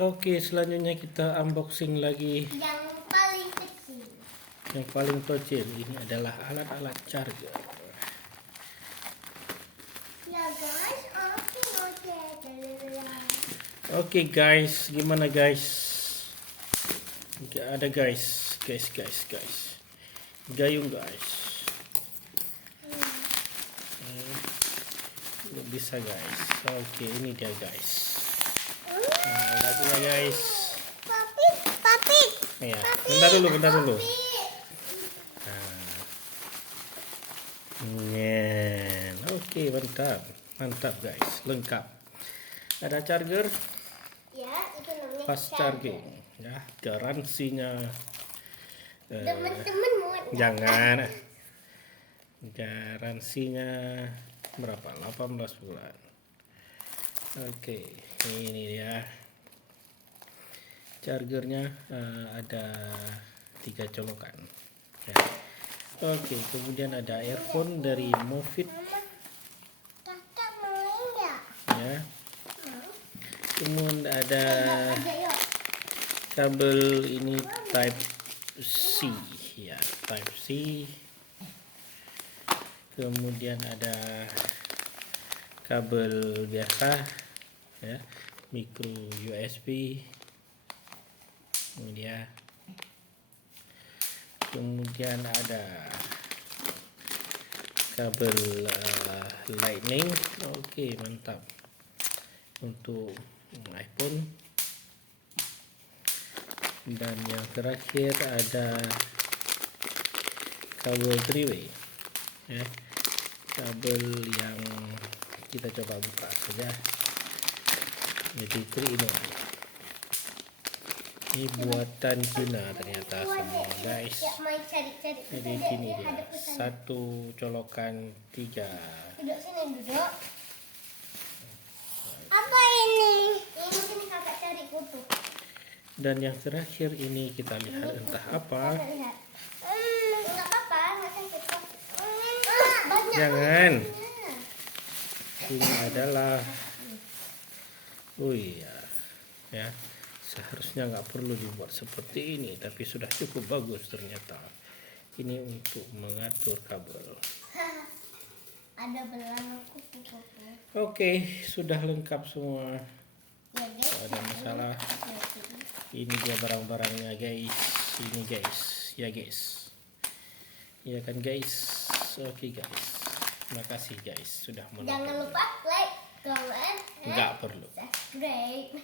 Oke, selanjutnya kita unboxing lagi Yang paling kecil. yang paling kecil. Ini adalah alat-alat charger. Ya guys, oke. Oke guys, gimana guys? Gak ada guys. Gayung guys. Nggak bisa guys. Oke, ini dia guys. Nah, alatnya guys. Papi. Ya, bentar dulu. Oke, mantap guys, lengkap. Ada charger, Ya, itu namanya fast charging, ya, garansinya. Teman-teman muat. Jangan, garansinya berapa? 18 bulan. Oke, ini dia. Chargernya ada 3 colokan. Ya. Oke, kemudian ada earphone dari Movit. Kakak mau enggak? Ya. Kemudian ada Ada yuk. kabel ini Type C, ya, Type C. Kemudian ada kabel biasa, ya, micro USB. Kemudian ada kabel lightning. Oke, mantap untuk iPhone. Dan yang terakhir ada kabel 3-way, ya, kabel yang kita coba buka saja. Jadi 3-in-1. Ini buatan Cina ternyata semua guys. Ya, main cari. Jadi gini dia, satu colokan 3. Duduk sini, duduk. Apa ini? Ini sini kakak cari foto. Dan yang terakhir ini kita lihat entah apa. Kakak lihat. Enggak apa-apa, enggak sakit kok. Banyak. Jangan. Ini adalah, oh iya, ya, seharusnya nggak perlu dibuat seperti ini, tapi sudah cukup bagus ternyata. Ini untuk mengatur kabel. Ada belang kupu-kupu. Oke, sudah lengkap semua. Ya guys. Tidak ada masalah. Ini dia barang-barangnya guys. Ini guys, ya guys. Ya kan guys. Oke guys. Terima kasih guys sudah menonton. Jangan lupa like, comment, Nggak perlu. subscribe.